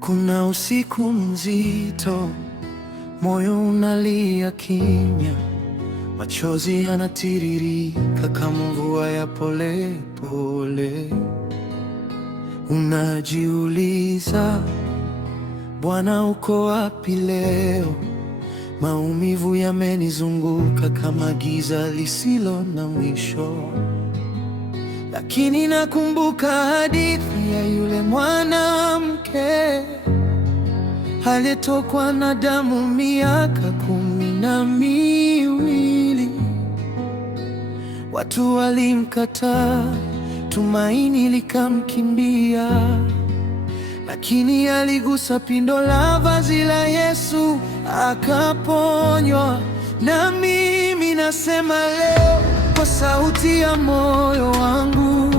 Kuna usiku mzito, moyo unalia kimya, machozi yanatiririka kama mvua ya pole pole. Unajiuliza, Bwana uko wapi leo? Maumivu yamenizunguka kama giza lisilo na mwisho. Lakini nakumbuka hadithi ya yule mwanamke aliyetokwa na damu miaka 12. Watu walimkataa, tumaini likamkimbia, lakini aligusa pindo la vazi la Yesu akaponywa. Na mimi nasema leo kwa sauti ya moyo wangu,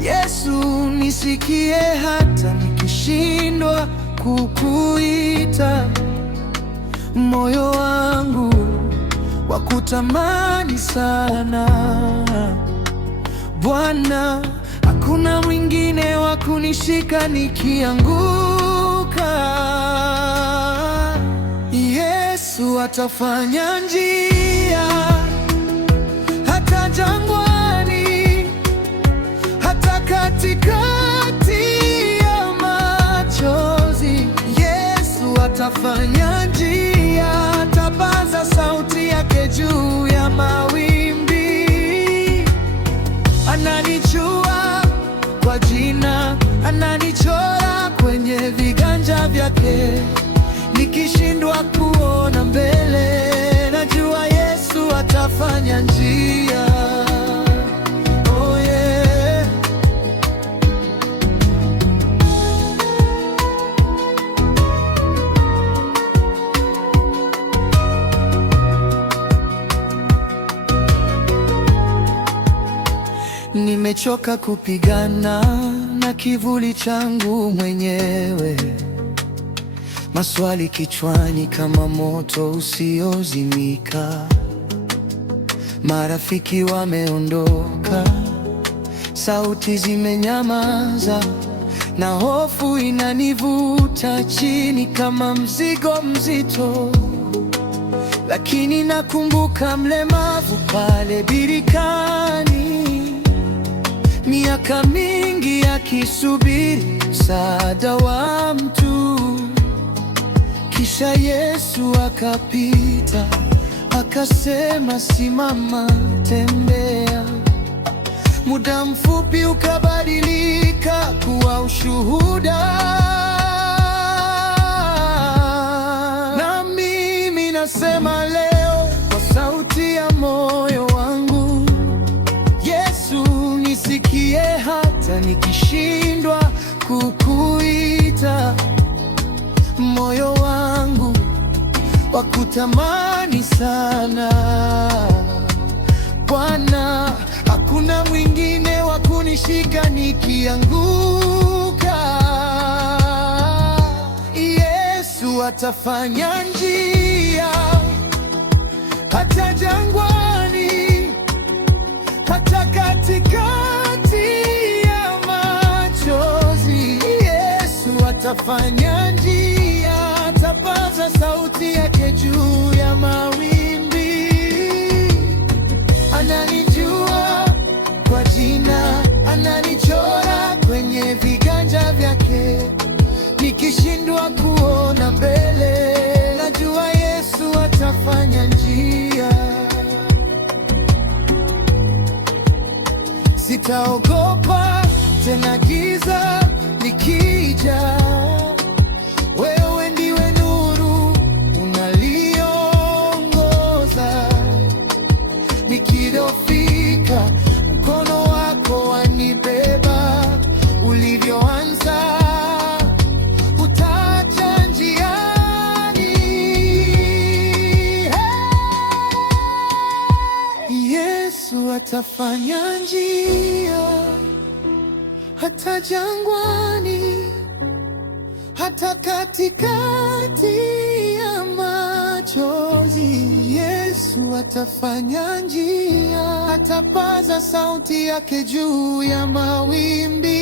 Yesu nisikie hata nikishindwa kukuita. Moyo wangu wakutamani sana Bwana, hakuna mwingine wa kunishika nikianguka. Yesu atafanya njia hata jangwani, hata katikati ya machozi. Yesu atafanya njia, atapaza sauti yake juu ya mawimbi. Ananijua kwa jina, ananichora kwenye viganja vyake. Nikishindwa kuona mbele, najua Yesu atafanya njia. Oh yeah. Nimechoka kupigana na kivuli changu mwenyewe, maswali kichwani kama moto usiozimika. Marafiki wameondoka, sauti zimenyamaza, na hofu inanivuta chini kama mzigo mzito. Lakini nakumbuka mlemavu pale birikani, miaka mingi akisubiri msaada wa mtu. Kisha Yesu akapita, akasema simama, tembea. Muda mfupi ukabadilika kuwa ushuhuda. Na mimi nasema leo kwa sauti ya moyo wangu, Yesu nisikie hata nikishindwa kukuita. Moyo wangu wakutamani sana Bwana, hakuna mwingine wa kunishika nikianguka. Yesu atafanya njia hata jangwani, hata katikati ya machozi. Yesu atafanya njia, atapaza sauti yake juu ya mawimbi. Ananijua kwa jina, ananichora kwenye viganja vyake. Nikishindwa kuona mbele, najua Yesu atafanya njia. Sitaogopa tena giza likija, wewe ndiwe nuru unaliongoza. Nikidofika, mkono wako wanibeba. Ulivyoanza utaacha njiani. Hey! Yesu atafanya njia hata jangwani, hata katikati ya machozi. Yesu atafanya njia, atapaza sauti yake juu ya mawimbi.